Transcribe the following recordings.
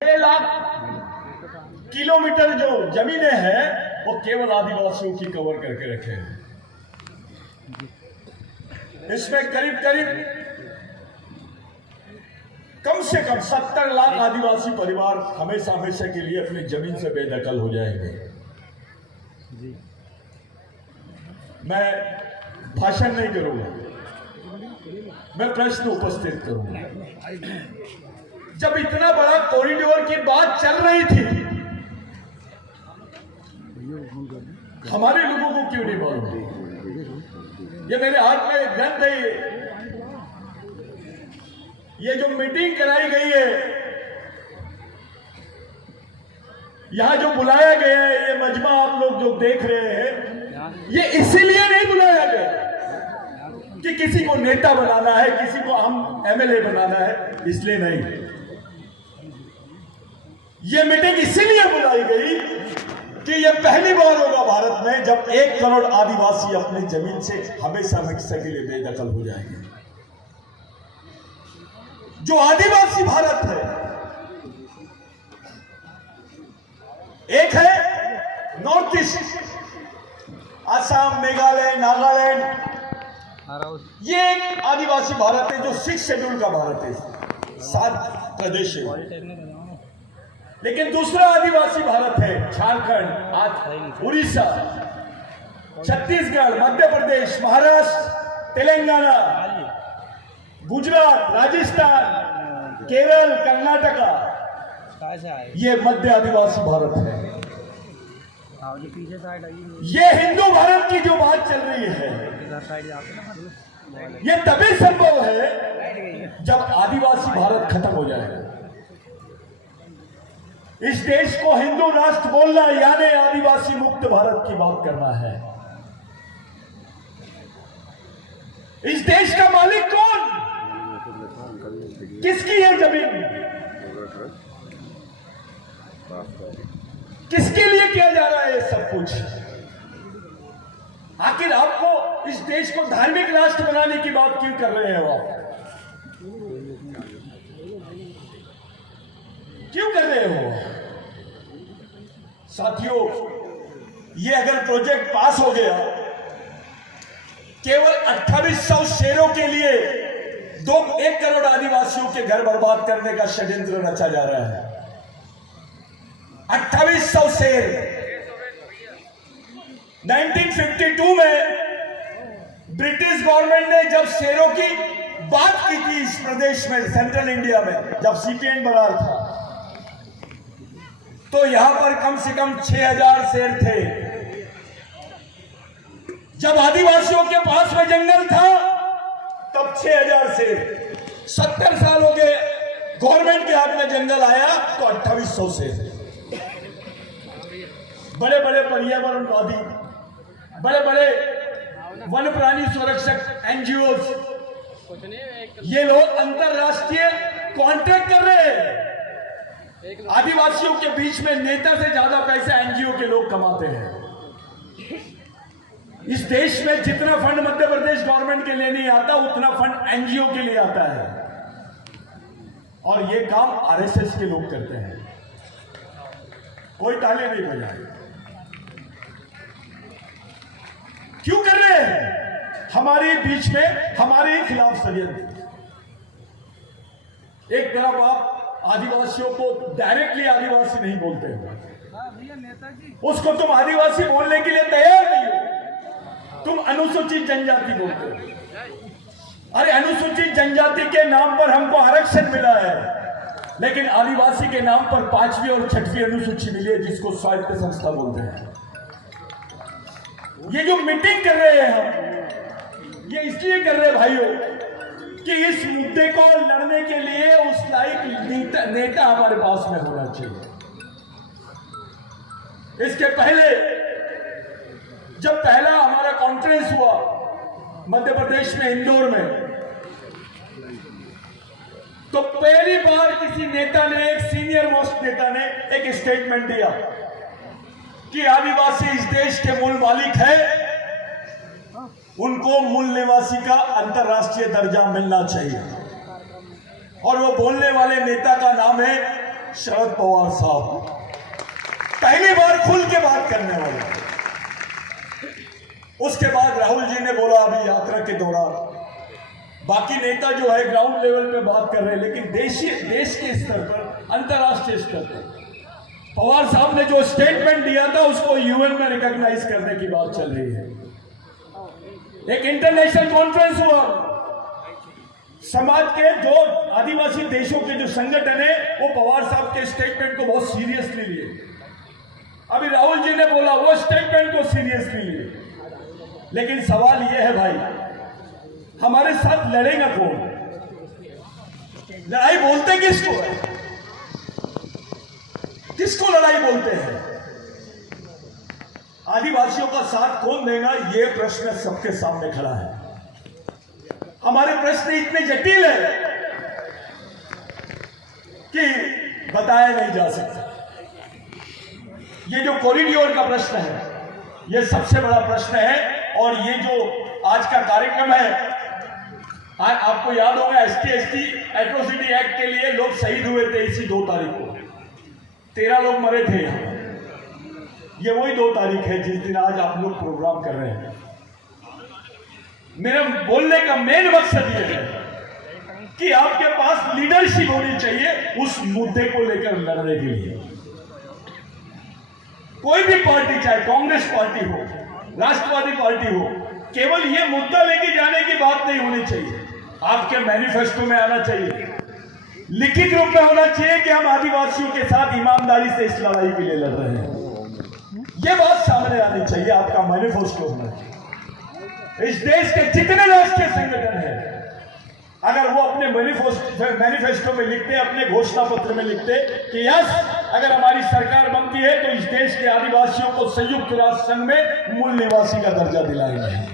6 lakh kilometre जो जमीनें हैं वो केवल आदिवासियों की कवर करके रखे हैं। इसमें करीब करीब कम से कम 70 लाख आदिवासी परिवार हमेशा हमेशा के लिए अपनी जमीन से बेदखल हो जाएंगे। मैं भाषण नहीं करूंगा, मैं प्रश्न उपस्थित करूंगा। जब इतना बड़ा कॉरिडोर की बात चल रही थी, हमारे लोगों को क्यों नहीं मालूम? ये मेरे हाथ में एक ग्रंथ है, ये जो मीटिंग कराई गई है, यहां जो बुलाया गया है, ये मजमा आप लोग जो देख रहे हैं, ये इसीलिए नहीं बुलाया गया कि किसी को नेता बनाना है, किसी को हम एमएलए बनाना है, इसलिए नहीं। ये मीटिंग इसीलिए बुलाई गई कि ये पहली बार होगा भारत में जब 1 करोड़ आदिवासी अपनी जमीन से हमेशा हमेशा के लिए बेदखल हो जाएंगे। जो आदिवासी भारत है, एक है नॉर्थ ईस्ट, असम, मेघालय, नागालैंड, ये एक आदिवासी भारत है जो 6 शेड्यूल का भारत है, 7 प्रदेश है। लेकिन दूसरा आदिवासी भारत है झारखंड, उड़ीसा, छत्तीसगढ़, मध्य प्रदेश, महाराष्ट्र, तेलंगाना, गुजरात, राजस्थान, केरल, कर्नाटका, ये मध्य आदिवासी भारत है। ये हिंदू भारत की जो बात चल रही है, ये तभी संभव है जब आदिवासी भारत खत्म हो जाएगा। इस देश को हिंदू राष्ट्र बोलना यानी आदिवासी मुक्त भारत की बात करना है। इस देश का मालिक कौन? किसकी है जमीन? किसके लिए किया जा रहा है ये सब कुछ? आखिर आपको इस देश को धार्मिक राष्ट्र बनाने की बात क्यों कर रहे हो? आप क्यों कर रहे हो? साथियों, ये अगर प्रोजेक्ट पास हो गया, केवल 2800 शेरों के लिए 1 करोड़ आदिवासियों के घर बर्बाद करने का षड्यंत्र रचा जा रहा है। 2800 शेर। 1952 में ब्रिटिश गवर्नमेंट ने जब शेरों की बात की थी इस प्रदेश में, सेंट्रल इंडिया में, जब सीपीएन बना था, तो यहां पर कम से कम 6000 शेर थे। जब आदिवासियों के पास में जंगल था तब 6000 शेर। 70 साल हो गए, गवर्नमेंट के हाथ में जंगल आया तो 2800 शेर। बड़े बड़े पर्यावरणवादी, बड़े बड़े वन प्राणी संरक्षक एनजीओ, ये लोग अंतरराष्ट्रीय कॉन्ट्रैक्ट कर रहे हैं। आदिवासियों के बीच में नेता से ज्यादा पैसा एनजीओ के लोग कमाते हैं। इस देश में जितना फंड मध्य प्रदेश गवर्नमेंट के लिए नहीं आता, उतना फंड एनजीओ के लिए आता है, और ये काम आरएसएस के लोग करते हैं। कोई ताले नहीं बजाए। क्यों कर रहे हैं? हमारे बीच में हमारे खिलाफ षड्यंत्र। एक तरफ आप आदिवासियों को डायरेक्टली आदिवासी नहीं बोलते हो, उसको तुम आदिवासी बोलने के लिए तैयार नहीं हो, तुम अनुसूचित जनजाति बोलते हो। अरे अनुसूचित जनजाति के नाम पर हमको आरक्षण मिला है, लेकिन आदिवासी के नाम पर 5वीं और 6वीं अनुसूची मिली है, जिसको स्वायत्त संस्था बोलते हैं। ये जो मीटिंग कर रहे हैं हम, ये इसलिए कर रहे हैं भाइयों कि इस मुद्दे को लड़ने के लिए उस लायक नेता हमारे पास में होना चाहिए। इसके पहले जब पहला हमारा कॉन्फ्रेंस हुआ मध्य प्रदेश में, इंदौर में, तो पहली बार किसी नेता ने, एक सीनियर मोस्ट नेता ने एक स्टेटमेंट दिया कि आदिवासी इस देश के मूल मालिक है, उनको मूल निवासी का अंतर्राष्ट्रीय दर्जा मिलना चाहिए। और वो बोलने वाले नेता का नाम है शरद पवार साहब पहली बार खुल के बात करने वाले। उसके बाद राहुल जी ने बोला अभी यात्रा के दौरान, बाकी नेता जो है ग्राउंड लेवल पे बात कर रहे हैं, लेकिन देश के स्तर पर, अंतर्राष्ट्रीय स्तर पर पवार साहब ने जो स्टेटमेंट दिया था उसको यूएन में रिकॉग्नाइज करने की बात चल रही है। एक इंटरनेशनल कॉन्फ्रेंस हुआ, समाज के जो आदिवासी देशों के जो संगठन है वो पवार साहब के स्टेटमेंट को बहुत सीरियसली लिए। अभी राहुल जी ने बोला वो स्टेटमेंट को सीरियसली लिए, लेकिन सवाल यह है भाई हमारे साथ लड़ेगा कौन? लड़ाई बोलते किसको है? किसको लड़ाई बोलते हैं? आदिवासियों का साथ कौन देगा? यह प्रश्न सबके सामने खड़ा है। हमारे प्रश्न इतने जटिल है कि बताया नहीं जा सकता। ये जो कॉरिडोर का प्रश्न है यह सबसे बड़ा प्रश्न है। और ये जो आज का कार्यक्रम है, आपको याद होगा ST एट्रोसिटी एक्ट के लिए लोग शहीद हुए थे इसी 2 तारीख को। 13 लोग मरे थे यहाँ। ये वही 2 तारीख है जिस दिन आज आप लोग प्रोग्राम कर रहे हैं। मेरा बोलने का मेन मकसद ये है कि आपके पास लीडरशिप होनी चाहिए उस मुद्दे को लेकर लड़ने के लिए। कोई भी पार्टी, चाहे कांग्रेस पार्टी हो, राष्ट्रवादी पार्टी हो, केवल ये मुद्दा लेके जाने की बात नहीं होनी चाहिए। आपके मैनिफेस्टो में आना चाहिए, लिखित रूप में होना चाहिए कि हम आदिवासियों के साथ ईमानदारी से इस लड़ाई के लिए लड़ रहे हैं। ये बात सामने आनी चाहिए, आपका मैनिफेस्टो होना चाहिए। इस देश के जितने राष्ट्रीय संगठन हैं, अगर वो अपने मैनिफेस्टो में लिखते, अपने घोषणा पत्र में लिखते कि यस, अगर हमारी सरकार बनती है तो इस देश के आदिवासियों को संयुक्त राष्ट्र संघ में मूल निवासी का दर्जा दिलाएंगे।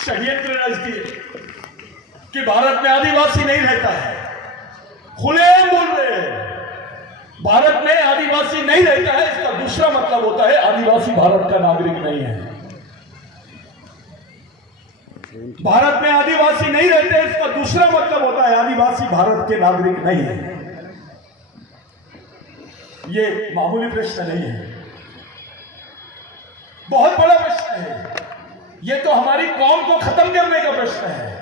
षड्यंत्र रचती है कि भारत में आदिवासी नहीं रहता है। खुलेआम बोल रहे हैं भारत में आदिवासी नहीं रहता है, इसका दूसरा मतलब होता है आदिवासी भारत का नागरिक नहीं है। भारत में आदिवासी नहीं रहते, इसका दूसरा मतलब होता है आदिवासी भारत के नागरिक नहीं है। ये मामूली प्रश्न नहीं है, बहुत बड़ा प्रश्न है। ये तो हमारी कौम को खत्म करने का प्रश्न है।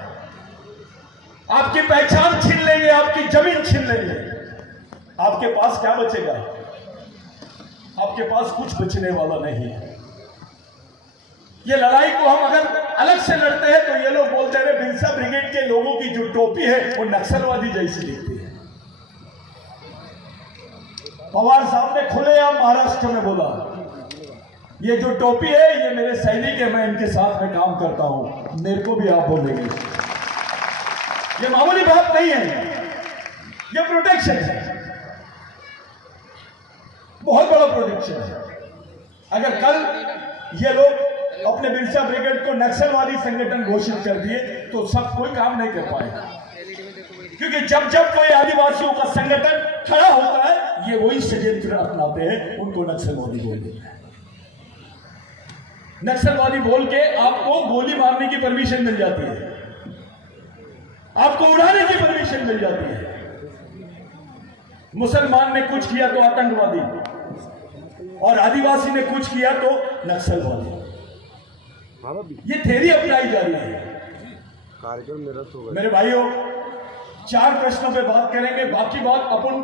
आपकी पहचान छीन लेंगे, आपकी जमीन छीन लेंगे, आपके पास क्या बचेगा? आपके पास कुछ बचने वाला नहीं है। ये लड़ाई को हम अगर अलग से लड़ते हैं तो ये लोग बोलते हैं बिरसा ब्रिगेड के लोगों की जो टोपी है वो नक्सलवादी जैसी दिखती है। पवार साहब ने खुलेआम महाराष्ट्र में बोला ये जो टोपी है ये मेरे सैनिक है, मैं इनके साथ में काम करता हूं, मेरे को भी आप बोलेंगे। ये मामूली बात नहीं है, ये प्रोटेक्शन है, बहुत बड़ा प्रोटेक्शन है। अगर कल ये लोग अपने बिरसा ब्रिगेड को नक्सलवादी संगठन घोषित कर दिए तो सब कोई काम नहीं कर पाएगा, क्योंकि जब जब कोई आदिवासियों का संगठन खड़ा होता है ये वही षड्यंत्र अपनाते हैं, उनको नक्सलवादी बोल देते हैं। नक्सलवादी बोल के आपको गोली मारने की परमिशन मिल जाती है, आपको उड़ाने की परमिशन मिल जाती है। मुसलमान ने कुछ किया तो आतंकवादी, और आदिवासी ने कुछ किया तो नक्सलवादी। ये थ्योरी अपनाई जा रही है। मेरे भाइयों, 4 प्रश्नों पे बात करेंगे, बाकी बात अपन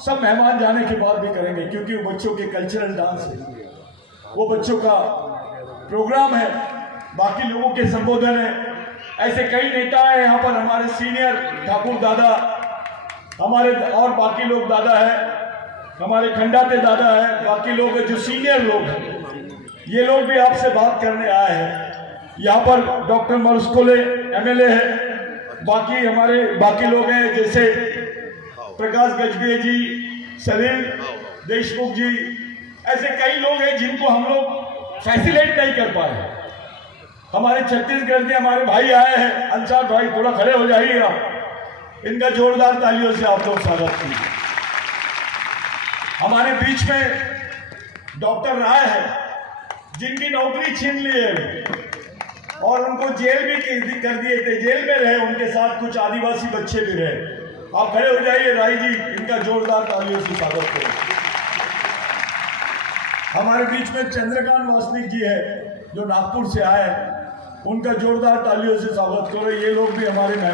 सब मेहमान जाने के बाद भी करेंगे, क्योंकि वो बच्चों के कल्चरल डांस है, वो बच्चों का प्रोग्राम है, बाकी लोगों के संबोधन है। ऐसे कई नेता हैं यहाँ पर, हमारे सीनियर ठाकुर दादा, हमारे और बाकी लोग दादा है, हमारे खंडाते दादा है, बाकी लोग जो सीनियर लोग हैं, ये लोग भी आपसे बात करने आए हैं। यहाँ पर डॉक्टर मरुस्कोले MLA है, बाकी हमारे बाकी लोग हैं जैसे प्रकाश गजबे जी, सलील देशमुख जी, ऐसे कई लोग हैं जिनको हम लोग फैसिलेट नहीं कर पाए। हमारे छत्तीसगढ़ के हमारे भाई आए हैं, अंसार भाई, थोड़ा खड़े हो जाइएगा, इनका जोरदार तालियों से आप लोग स्वागत कीजिए। हमारे बीच में डॉक्टर राय है, जिनकी नौकरी छीन ली है और उनको जेल भी कर दिए थे, जेल में रहे, उनके साथ कुछ आदिवासी बच्चे भी रहे। आप खड़े हो जाइए राय जी, इनका जोरदार तालियों से स्वागत करें। हमारे बीच में चंद्रकांत वासनिक जी है जो नागपुर से आए, उनका जोरदार तालियों से स्वागत करो। ये लोग भी हमारे